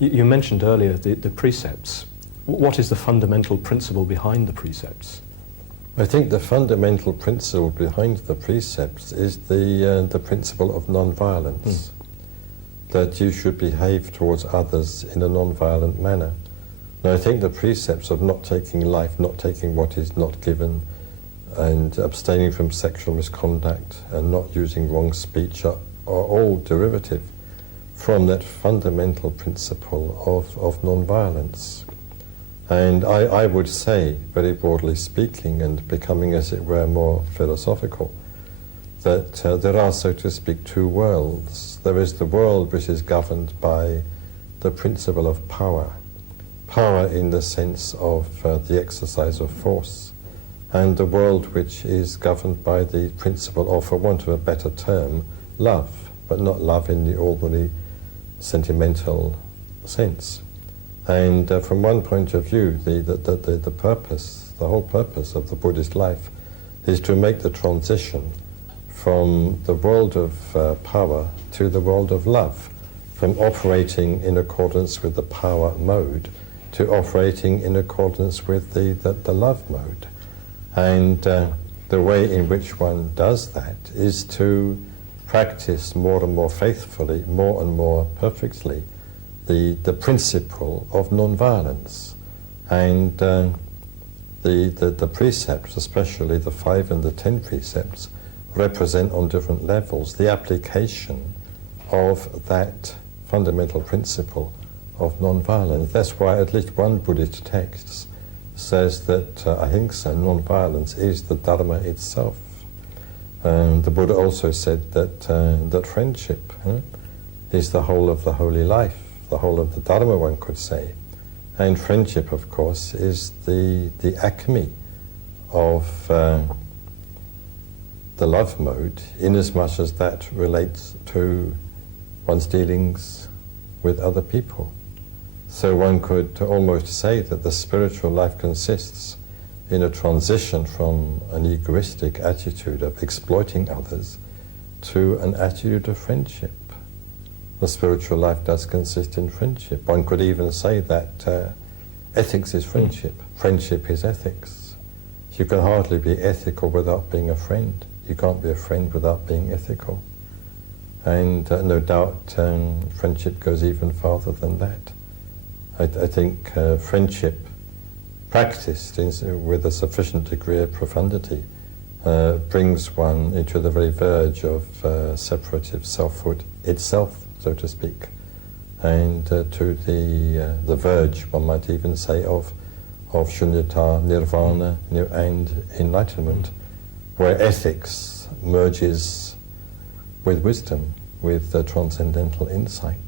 You mentioned earlier the precepts. What is the fundamental principle behind the precepts? I think the fundamental principle behind the precepts is the principle of non-violence, that you should behave towards others in a non-violent manner. And I think the precepts of not taking life, not taking what is not given, and abstaining from sexual misconduct and not using wrong speech are all derivative from that fundamental principle of non-violence. And I would say, very broadly speaking, and becoming, as it were, more philosophical, that there are, so to speak, two worlds. There is the world which is governed by the principle of power, power in the sense of the exercise of force, and the world which is governed by the principle of, for want of a better term, love, but not love in the ordinary sentimental sense. And from one point of view, the purpose, the whole purpose of the Buddhist life is to make the transition from the world of power to the world of love, from operating in accordance with the power mode to operating in accordance with the love mode. And the way in which one does that is to practice more and more faithfully, more and more perfectly, the principle of non-violence. And the precepts, especially the 5 and the 10 precepts, represent on different levels the application of that fundamental principle of non-violence. That's why at least one Buddhist text says that ahimsa, non-violence, is the Dharma itself. The Buddha also said that friendship is the whole of the holy life, the whole of the Dharma, one could say. And friendship, of course, is the acme of the love mode, inasmuch as that relates to one's dealings with other people. So one could almost say that the spiritual life consists in a transition from an egoistic attitude of exploiting others to an attitude of friendship. The spiritual life does consist in friendship. One could even say that ethics is friendship. Friendship is ethics. You can hardly be ethical without being a friend. You can't be a friend without being ethical. And no doubt friendship goes even farther than that. I think friendship practiced with a sufficient degree of profundity brings one into the very verge of separative selfhood itself, so to speak, and to the verge, one might even say, of shunyata, nirvana, and enlightenment, where ethics merges with wisdom, with transcendental insight.